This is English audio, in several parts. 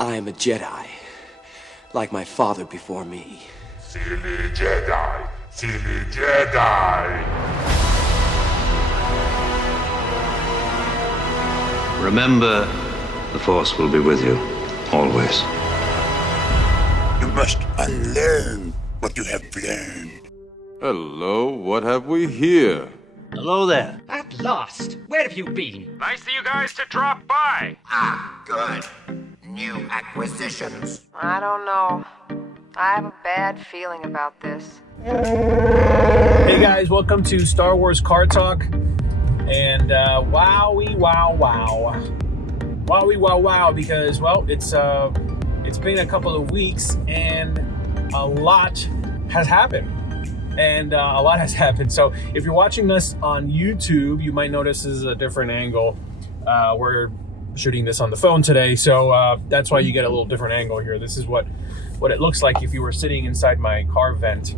I am a Jedi, like my father before me. Silly Jedi, silly Jedi. Remember, the Force will be with you, always. You must unlearn what you have learned. Hello, what have we here? Hello there. At last! Where have you been? Nice of you guys to drop by. Ah, good. New acquisitions. I don't know. I have a bad feeling about this. Hey guys, welcome to Star Wars Car Talk. And wowie wow wow. Wowie wow wow, because, well, it's been a couple of weeks and a lot has happened. So if you're watching us on YouTube, you might notice this is a different angle. We're shooting this on the phone today, so that's why you get a little different angle here. This is what it looks like if you were sitting inside my car vent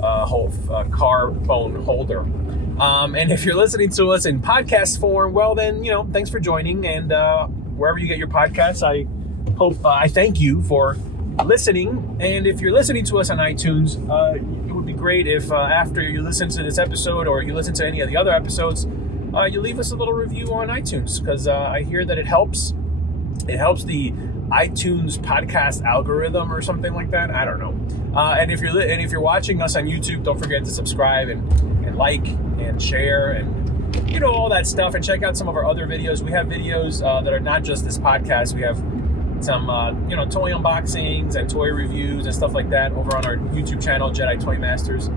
car phone holder. And if you're listening to us in podcast form, well then, thanks for joining. And wherever you get your podcasts, I thank you for listening. And if you're listening to us on iTunes, it would be great if after you listen to this episode or you listen to any of the other episodes, you leave us a little review on iTunes, because I hear that it helps the iTunes podcast algorithm or something like that. I don't know. And if you're watching us on YouTube, don't forget to subscribe and like and share and all that stuff, and check out some of our other videos. We have videos that are not just this podcast. We have some toy unboxings and toy reviews and stuff like that over on our YouTube channel, Jedi Toy Masters.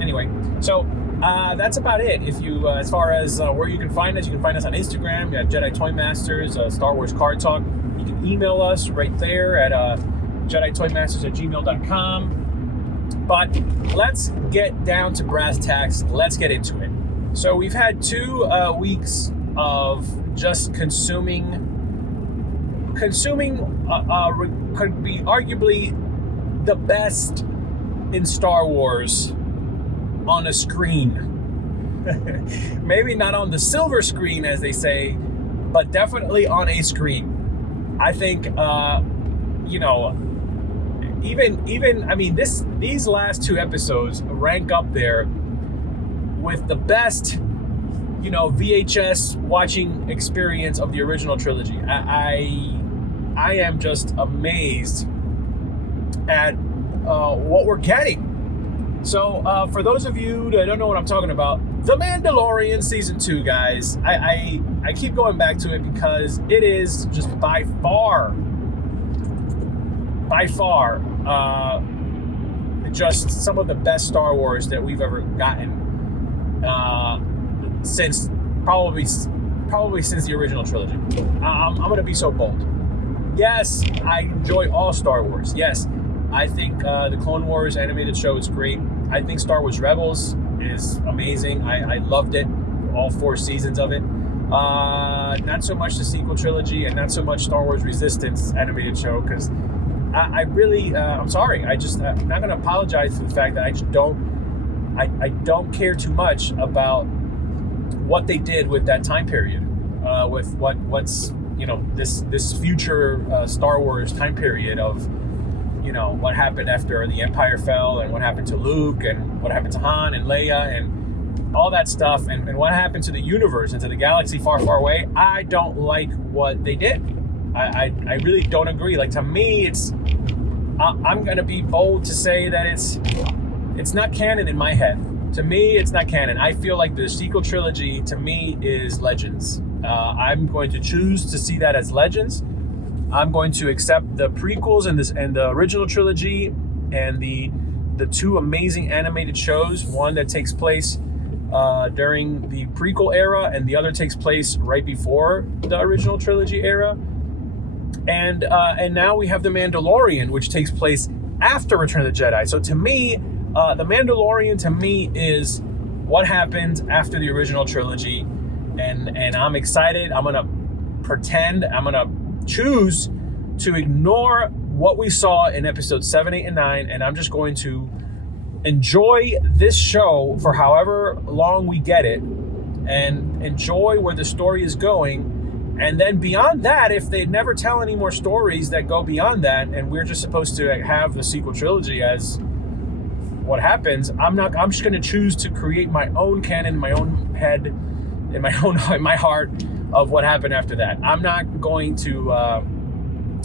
Anyway, so that's about it. If you as far as where you can find us on Instagram at Jedi Toy Masters, Star Wars Car Talk. You can email us right there at JediToyMasters@gmail.com. But let's get down to brass tacks. Let's get into it. So we've had 2 weeks of just consuming could be arguably the best in Star Wars on a screen. Maybe not on the silver screen, as they say, but definitely on a screen. I think, these last 2 episodes rank up there with the best, VHS watching experience of the original trilogy. I am just amazed at what we're getting. So for those of you that don't know what I'm talking about, The Mandalorian Season 2, guys, I keep going back to it because it is just by far, just some of the best Star Wars that we've ever gotten since probably since the original trilogy. I'm going to be so bold. Yes, I enjoy all Star Wars. Yes, I think the Clone Wars animated show is great. I think Star Wars Rebels is amazing. I loved it, all 4 seasons of it. Not so much the sequel trilogy, and not so much Star Wars Resistance animated show, because I really, I'm sorry. I'm not going to apologize for the fact that I don't care too much about what they did with that time period, with what's this future Star Wars time period of what happened after the Empire fell, and what happened to Luke, and what happened to Han and Leia, and all that stuff, and what happened to the universe and to the galaxy far, far away. I don't like what they did. I really don't agree. Like, to me, I'm gonna be bold to say that it's not canon in my head. To me, it's not canon. I feel like the sequel trilogy, to me, is Legends. I'm going to choose to see that as Legends. I'm going to accept the prequels and the original trilogy and the 2 amazing animated shows. One that takes place during the prequel era, and the other takes place right before the original trilogy era. And now we have The Mandalorian, which takes place after Return of the Jedi. So to me, The Mandalorian to me is what happened after the original trilogy, and I'm excited. I'm gonna choose to ignore what we saw in episodes 7, 8, and 9, and I'm just going to enjoy this show for however long we get it, and enjoy where the story is going, And then beyond that, if they never tell any more stories that go beyond that, and we're just supposed to have the sequel trilogy as what happens, I'm just going to choose to create my own canon, my own head, in my heart of what happened after that. I'm not going to do it.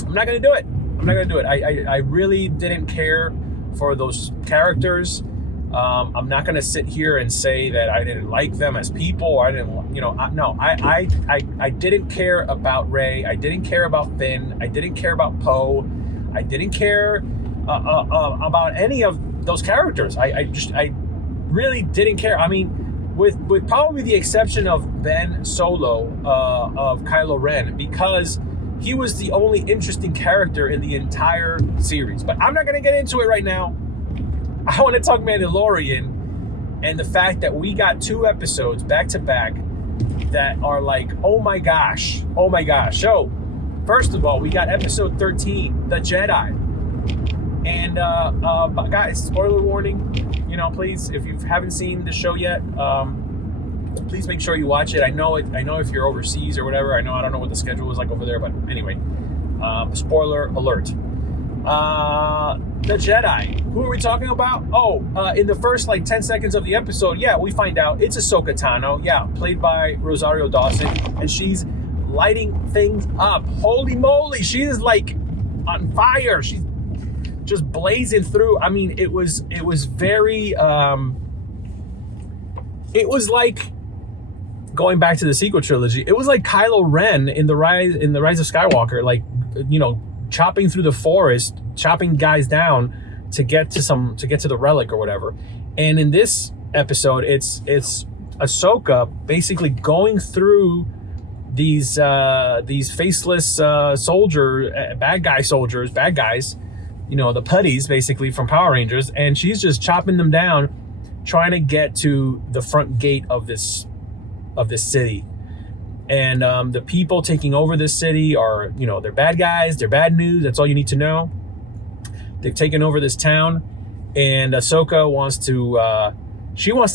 I'm not going to do it. I really didn't care for those characters. I'm not going to sit here and say that I didn't like them as people, or I didn't, no, I didn't care about Rey. I didn't care about Finn. I didn't care about Poe. I didn't care about any of those characters. I really didn't care. I mean, with probably the exception of Ben Solo, of Kylo Ren, because he was the only interesting character in the entire series. But I'm not going to get into it right now. I want to talk Mandalorian and the fact that we got 2 episodes back to back that are like, oh my gosh. So, first of all, we got episode 13, The Jedi. And guys, spoiler warning, please, if you haven't seen the show yet, please make sure you watch it. I know if you're overseas or whatever, I don't know what the schedule is like over there, but anyway, spoiler alert. The Jedi. Who are we talking about? In the first 10 seconds of the episode, we find out it's Ahsoka Tano, played by Rosario Dawson, and she's lighting things up. Holy moly, she is on fire. She's just blazing through. I mean, it was very it was like going back to the sequel trilogy. It was like Kylo Ren in the Rise of Skywalker, chopping through the forest, chopping guys down to get to the relic or whatever. And in this episode, it's Ahsoka basically going through these faceless bad guys, the putties basically from Power Rangers, and she's just chopping them down, trying to get to the front gate of this city. And the people taking over this city are, they're bad guys, they're bad news, that's all you need to know. They've taken over this town, and Ahsoka wants to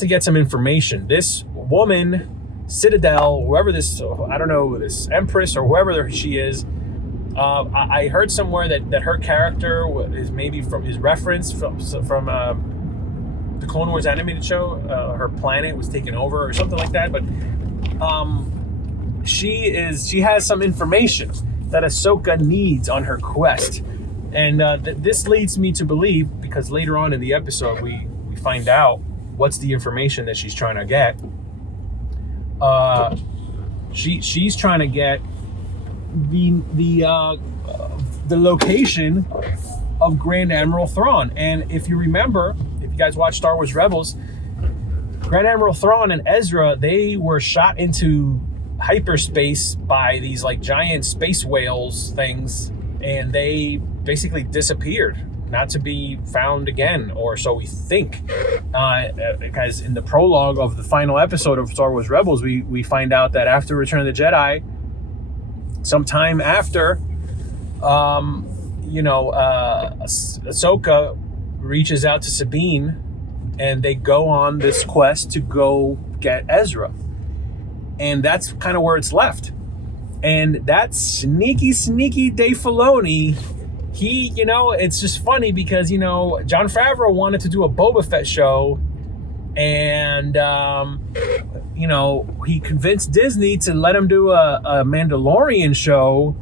get some information. This woman, Citadel, whoever this Empress or whoever she is, I heard somewhere that her character is maybe is referenced from the Clone Wars animated show. Her planet was taken over or something like that, but she has some information that Ahsoka needs on her quest. And this leads me to believe, because later on in the episode we find out what's the information that she's trying to get. She's trying to get the location of Grand Admiral Thrawn. And if you remember, if you guys watch Star Wars Rebels, Grand Admiral Thrawn and Ezra, they were shot into hyperspace by these giant space whales things, and they basically disappeared, not to be found again, or so we think. Because in the prologue of the final episode of Star Wars Rebels, we find out that after Return of the Jedi, sometime after, Ahsoka reaches out to Sabine, and they go on this quest to go get Ezra. And that's kind of where it's left. And that sneaky Dave Filoni, he, it's just funny because, Jon Favreau wanted to do a Boba Fett show, and, he convinced Disney to let him do a Mandalorian show.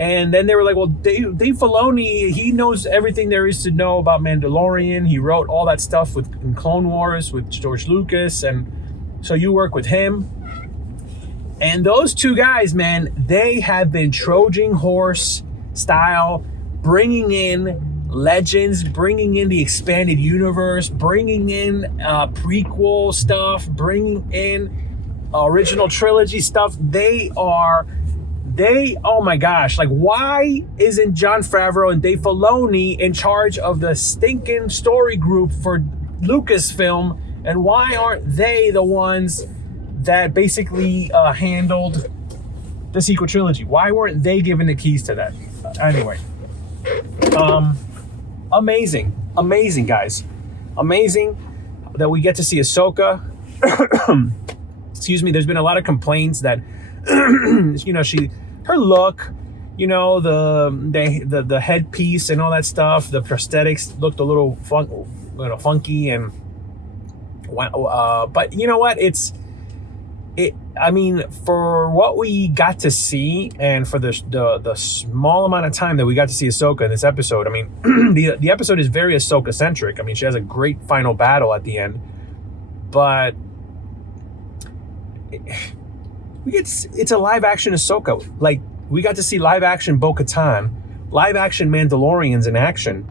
And then they were like, well, Dave Filoni, he knows everything there is to know about Mandalorian. He wrote all that stuff in Clone Wars with George Lucas, and so you work with him. And those two guys, man, they have been Trojan horse style, bringing in legends, bringing in the expanded universe, bringing in prequel stuff, bringing in original trilogy stuff. Oh my gosh, why isn't Jon Favreau and Dave Filoni in charge of the stinking story group for Lucasfilm, and why aren't they the ones that basically handled the sequel trilogy? Why weren't they given the keys to that? Anyway, amazing guys, amazing that we get to see Ahsoka. Excuse me. There's been a lot of complaints that You know, her look, you know, the headpiece and all that stuff, the prosthetics looked a little funky, and but you know what? I mean, for what we got to see, and for the small amount of time that we got to see Ahsoka in this episode, I mean, the episode is very Ahsoka centric. I mean, she has a great final battle at the end, but it's a live action Ahsoka. Like, we got to see live action Bo-Katan, live action Mandalorians in action.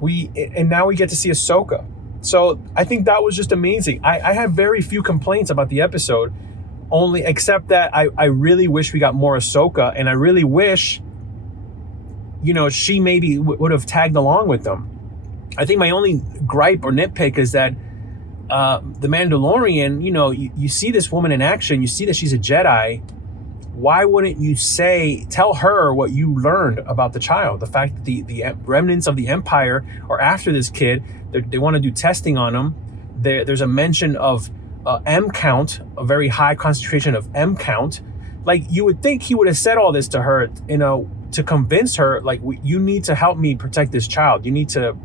And now we get to see Ahsoka. So I think that was just amazing. I have very few complaints about the episode, except that I really wish we got more Ahsoka, and I really wish, you know, she maybe would have tagged along with them. I think my only gripe or nitpick is that the Mandalorian, you know, you see this woman in action, you see that she's a Jedi. Why wouldn't you tell her what you learned about the child? The fact that the remnants of the Empire are after this kid. They want to do testing on him. There's a mention of M count, a very high concentration of M count. Like, you would think he would have said all this to her, you know, to convince her, like, you need to help me protect this child. You need to,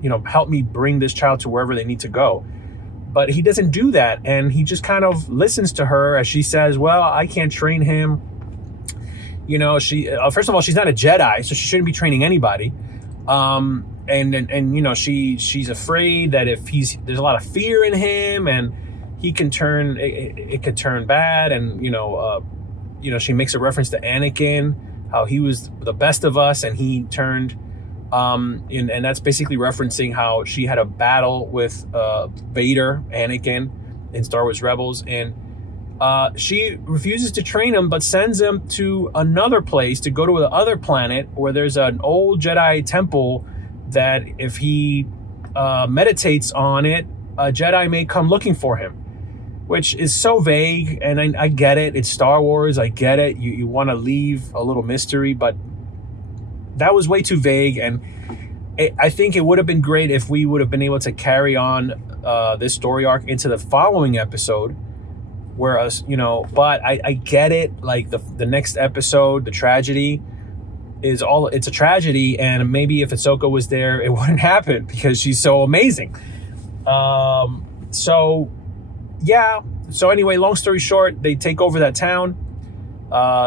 you know, help me bring this child to wherever they need to go. But he doesn't do that, and he just kind of listens to her as she says, well, I can't train him. You know, first of all, she's not a Jedi, so she shouldn't be training anybody. And you know, she's afraid that if there's a lot of fear in him, and he can turn, it could turn bad. And you know, she makes a reference to Anakin, how he was the best of us, and he turned. And that's basically referencing how she had a battle with Vader, Anakin, in Star Wars Rebels, and she refuses to train him, but sends him to another place, to go to the other planet where there's an old Jedi temple that if he meditates on it, a Jedi may come looking for him, which is so vague. And I get it. It's Star Wars. I get it. You want to leave a little mystery, but that was way too vague. And I think it would have been great if we would have been able to carry on this story arc into the following episode, whereas, you know, but I get it. Like the next episode, the tragedy, it's a tragedy, and maybe if Ahsoka was there, it wouldn't happen because she's so amazing. So anyway, long story short, they take over that town.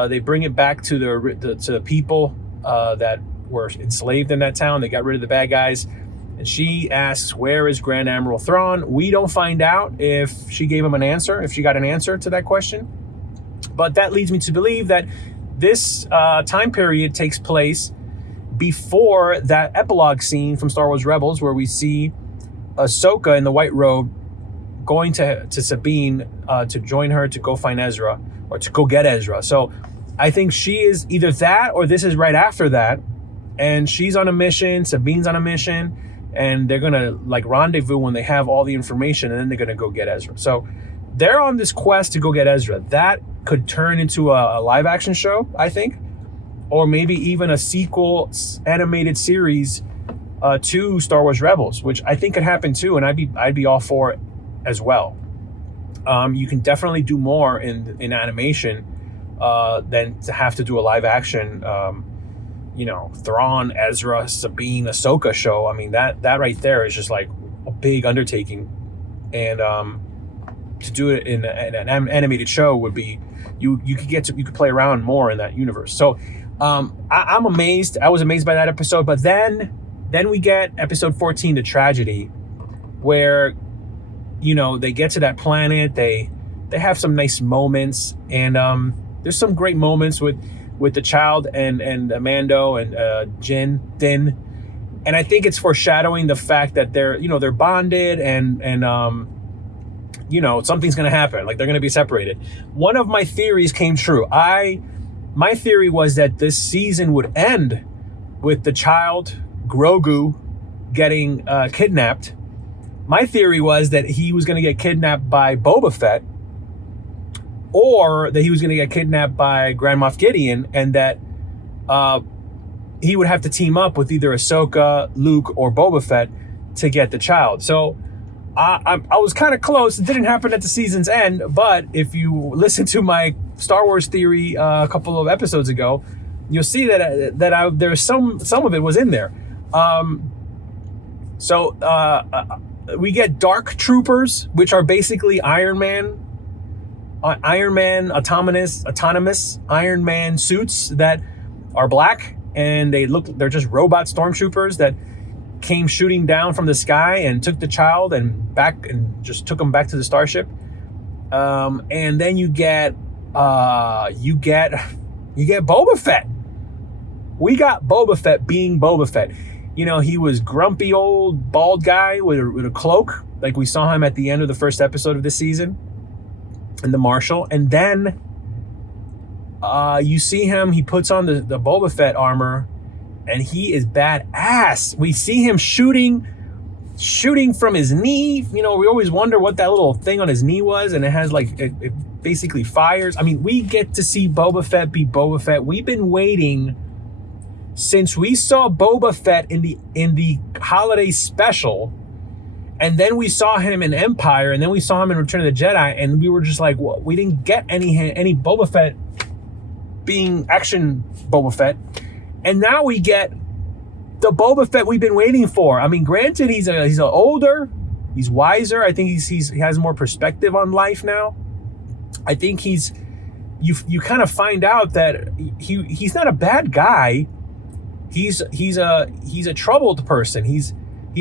They bring it back to the people that were enslaved in that town. They got rid of the bad guys, and she asks, where is Grand Admiral Thrawn? We don't find out if she gave him an answer, if she got an answer to that question, but that leads me to believe that this time period takes place before that epilogue scene from Star Wars Rebels, where we see Ahsoka in the white robe going to Sabine to join her to go find Ezra, or to go get Ezra. So I think she is either that, or this is right after that, and she's on a mission, Sabine's on a mission, and they're gonna like rendezvous when they have all the information, and then they're gonna go get Ezra. So they're on this quest to go get Ezra. That could turn into a live action show, I think, or maybe even a sequel animated series to Star Wars Rebels, which I think could happen too, and I'd be all for it as well. You can definitely do more in animation than to have to do a live action, you know, Thrawn, Ezra, Sabine, Ahsoka show. I mean, that right there is just like a big undertaking, and to do it in an animated show would be you could play around more in that universe. So I'm amazed. I was amazed by that episode, but then we get episode 14, The Tragedy, where, you know, they get to that planet. They have some nice moments, and there's some great moments with the child and Mando and Din, and I think it's foreshadowing the fact that they're bonded, and you know, something's gonna happen. Like, they're gonna be separated. One of my theories came true. My theory was that this season would end with the child Grogu getting kidnapped. My theory was that he was going to get kidnapped by Boba Fett, or that he was going to get kidnapped by Grand Moff Gideon, and that he would have to team up with either Ahsoka, Luke, or Boba Fett to get the child. So I was kind of close. It didn't happen at the season's end, but if you listen to my Star Wars theory a couple of episodes ago, you'll see that there's some of it was in there. We get Dark Troopers, which are basically Iron Man autonomous Iron Man suits that are black, and they're just robot stormtroopers that came shooting down from the sky and took the child and just took him back to the starship. And then you get Boba Fett. We got Boba Fett being Boba Fett. You know, he was grumpy old bald guy with a cloak, like we saw him at the end of the first episode of this season in the Marshal. And then you see him, he puts on the Boba Fett armor, and he is badass. We see him shooting from his knee. You know, we always wonder what that little thing on his knee was, and it has like, it basically fires. I mean, we get to see Boba Fett be Boba Fett. We've been waiting since we saw Boba Fett in the holiday special, and then we saw him in Empire, and then we saw him in Return of the Jedi, and we were just like, well, we didn't get any Boba Fett being action Boba Fett, and now we get the Boba Fett we've been waiting for. I mean, granted, he's older, he's wiser. I think he has more perspective on life now. I think you kind of find out that he's not a bad guy. He's a troubled person. He's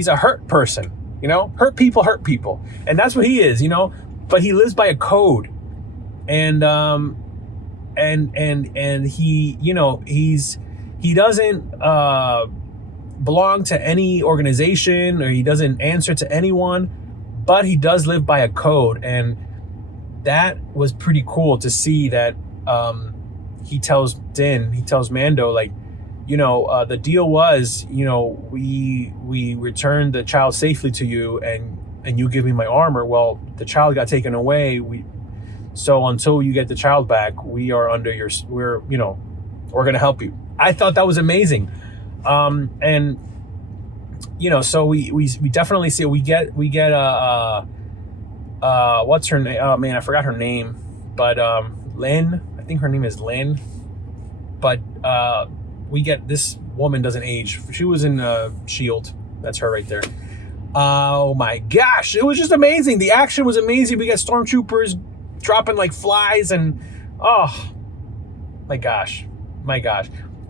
a hurt person, you know? Hurt people. And that's what he is, you know? But he lives by a code. And he, you know, he doesn't belong to any organization, or he doesn't answer to anyone, but he does live by a code. And that was pretty cool to see that he tells Mando, like, you know, the deal was, you know, we returned the child safely to you, and you give me my armor. Well, the child got taken away. So until you get the child back, we're going to help you. I thought that was amazing. And you know, so we definitely see, we get what's her name? Oh man, I forgot her name, but Lynn, I think her name is Lynn, but we get, this woman doesn't age. She was in S.H.I.E.L.D. That's her right there. Oh my gosh, it was just amazing. The action was amazing. We got stormtroopers dropping like flies, and oh my gosh.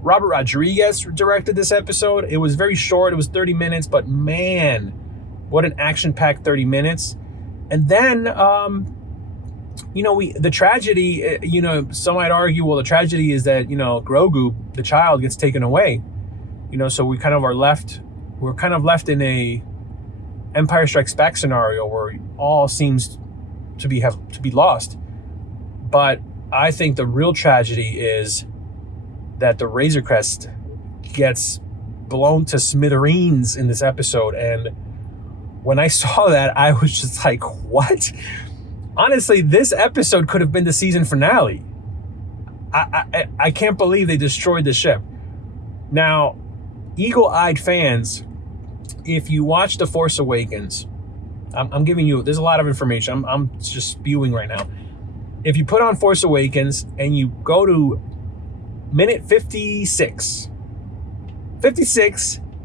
Robert Rodriguez directed this episode. It was very short. It was 30 minutes, but man, what an action-packed 30 minutes. And then, you know, the tragedy, you know, some might argue, well, the tragedy is that, you know, Grogu, the child, gets taken away. You know, so we're kind of left in a Empire Strikes Back scenario where all seems to be lost. But I think the real tragedy is that the Razor Crest gets blown to smithereens in this episode. And when I saw that, I was just like, what? Honestly, this episode could have been the season finale. I can't believe they destroyed the ship. Now, eagle-eyed fans, if you watch The Force Awakens, I'm giving you, there's a lot of information. I'm just spewing right now. If you put on Force Awakens and you go to minute 56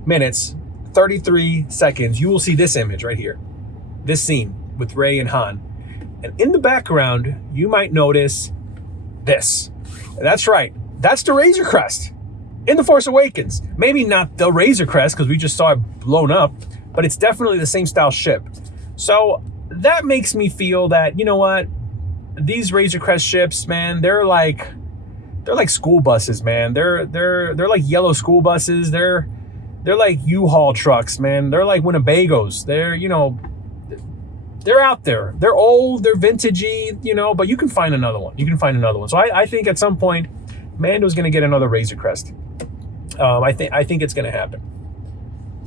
minutes, 33 seconds, you will see this image right here. This scene with Rey and Han. And in the background, you might notice this. That's right. That's the Razor Crest in The Force Awakens. Maybe not the Razor Crest, because we just saw it blown up, but it's definitely the same style ship. So that makes me feel that, you know what? These Razor Crest ships, man, they're like school buses, man. They're like yellow school buses. They're like U-Haul trucks, man. They're like Winnebagos. They're, you know, they're out there. They're old, they're vintagey, you know, but you can find another one. So I think at some point, Mando's going to get another Razor Crest. I think it's going to happen.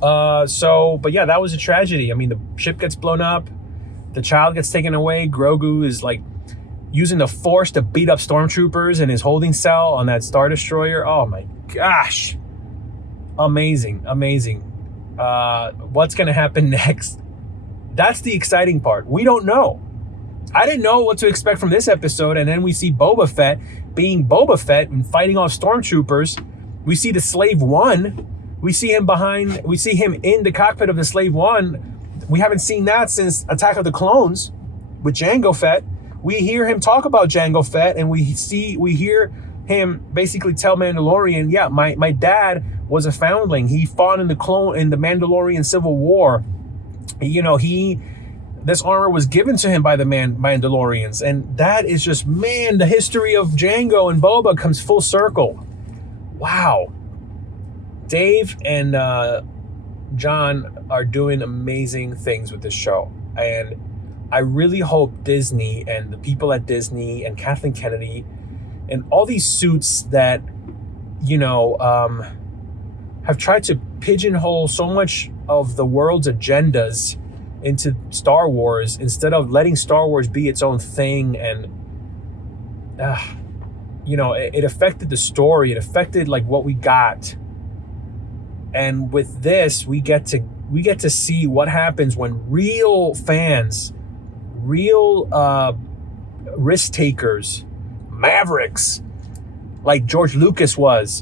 But yeah, that was a tragedy. I mean, the ship gets blown up. The child gets taken away. Grogu is like using the Force to beat up stormtroopers in his holding cell on that Star Destroyer. Oh my gosh. Amazing. What's going to happen next? That's the exciting part. We don't know. I didn't know what to expect from this episode, and then we see Boba Fett being Boba Fett and fighting off stormtroopers. We see the Slave One. We see him in the cockpit of the Slave One. We haven't seen that since Attack of the Clones with Jango Fett. We hear him talk about Jango Fett, and we hear him basically tell Mandalorian, yeah, my dad was a foundling. He fought in the Mandalorian Civil War. You know, this armor was given to him by the Mandalorians. And that is just, man, the history of Jango and Boba comes full circle. Wow. Dave and John are doing amazing things with this show. And I really hope Disney and the people at Disney and Kathleen Kennedy and all these suits that, you know, have tried to pigeonhole so much of the world's agendas into Star Wars instead of letting Star Wars be its own thing. And you know, it affected the story. It affected like what we got. And with this, we get to see what happens when real fans, real risk takers, mavericks, like George Lucas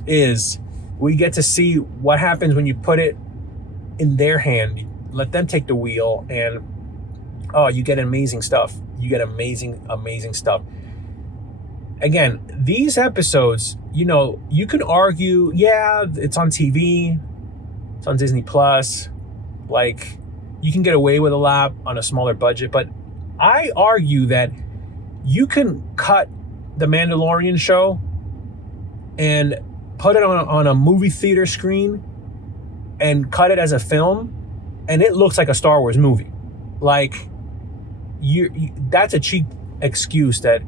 is. We get to see what happens when you put it in their hand. You let them take the wheel, and you get amazing stuff. You get amazing stuff. Again, these episodes, you know, you can argue, yeah, it's on TV, it's on Disney Plus, like you can get away with a lot on a smaller budget, but I argue that you can cut the Mandalorian show and put it on a movie theater screen and cut it as a film, and it looks like a Star Wars movie. Like, that's a cheap excuse that,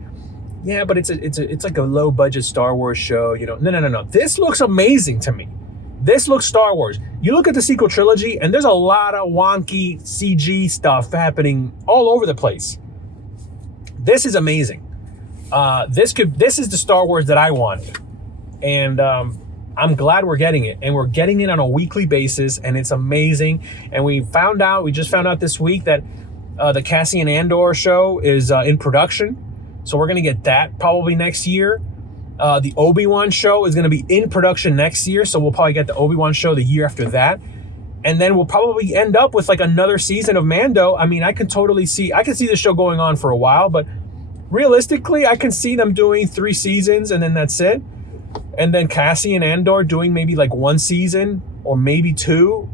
yeah, but it's like a low budget Star Wars show, you know. No. This looks amazing to me. This looks Star Wars. You look at the sequel trilogy, and there's a lot of wonky CG stuff happening all over the place. This is amazing. This is the Star Wars that I wanted. And I'm glad we're getting it. And we're getting it on a weekly basis, and it's amazing. And we just found out this week that the Cassian Andor show is in production. So we're going to get that probably next year. The Obi-Wan show is going to be in production next year. So we'll probably get the Obi-Wan show the year after that. And then we'll probably end up with like another season of Mando. I mean, I can see the show going on for a while, but realistically, I can see them doing 3 seasons and then that's it. And then Cassian Andor doing maybe like 1 season or maybe 2.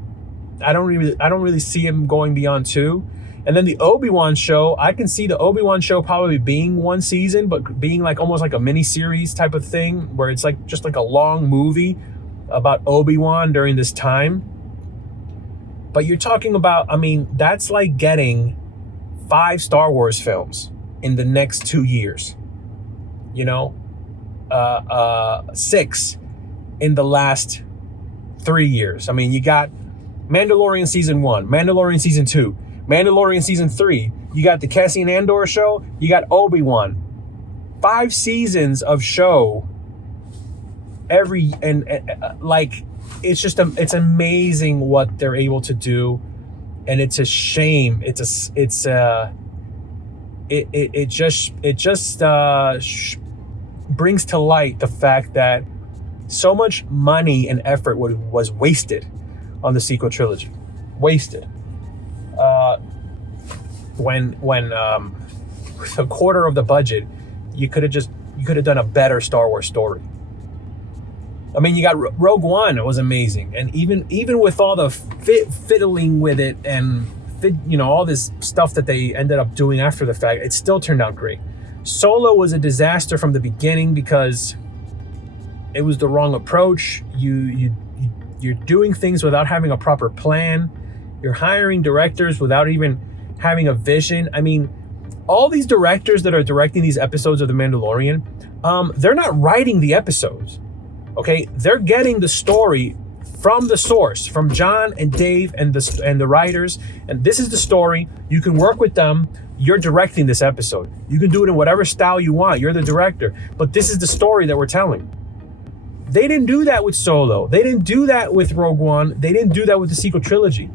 I don't really see him going beyond 2. And then the Obi-Wan show, I can see the Obi-Wan show probably being 1 season, but being like almost like a mini-series type of thing, where it's like just like a long movie about Obi-Wan during this time. But you're talking about, I mean, that's like getting 5 Star Wars films in the next 2 years. You know? 6 in the last 3 years. I mean, you got Mandalorian season 1, Mandalorian season 2, Mandalorian season 3. You got the Cassian Andor show. You got Obi-Wan. 5 seasons of show. Like, it's just it's amazing what they're able to do, and it's a shame. It just brings to light the fact that so much money and effort was wasted on the sequel trilogy. Wasted. When with a quarter of the budget, you could have done a better Star Wars story. I mean, you got Rogue One. It was amazing, and even with all the fiddling with it and all this stuff that they ended up doing after the fact, it still turned out great. Solo was a disaster from the beginning because it was the wrong approach. You're doing things without having a proper plan. You're hiring directors without even having a vision. I mean, all these directors that are directing these episodes of The Mandalorian, they're not writing the episodes. Okay, they're getting the story from the source, from John and Dave and the writers, and this is the story. You can work with them. You're directing this episode. You can do it in whatever style you want. You're the director, but this is the story that we're telling. They didn't do that with Solo. They didn't do that with Rogue One. They didn't do that with the sequel trilogy.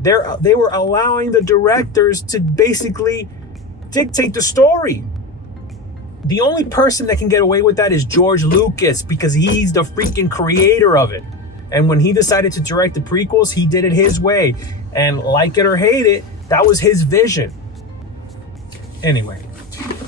They were allowing the directors to basically dictate the story. The only person that can get away with that is George Lucas, because he's the freaking creator of it. And when he decided to direct the prequels, he did it his way. And like it or hate it, that was his vision. Anyway,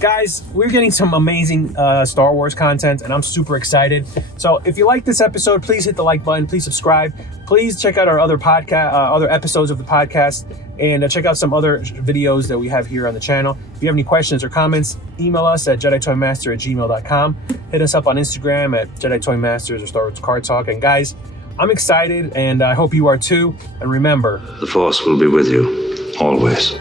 guys, we're getting some amazing Star Wars content, and I'm super excited. So if you like this episode, please hit the like button. Please subscribe. Please check out our other other episodes of the podcast, and check out some other videos that we have here on the channel. If you have any questions or comments, email us at JediToyMaster@gmail.com. Hit us up on Instagram at JediToyMasters or Star Wars Card Talk. And guys, I'm excited, and I hope you are too. And remember, The Force will be with you, always.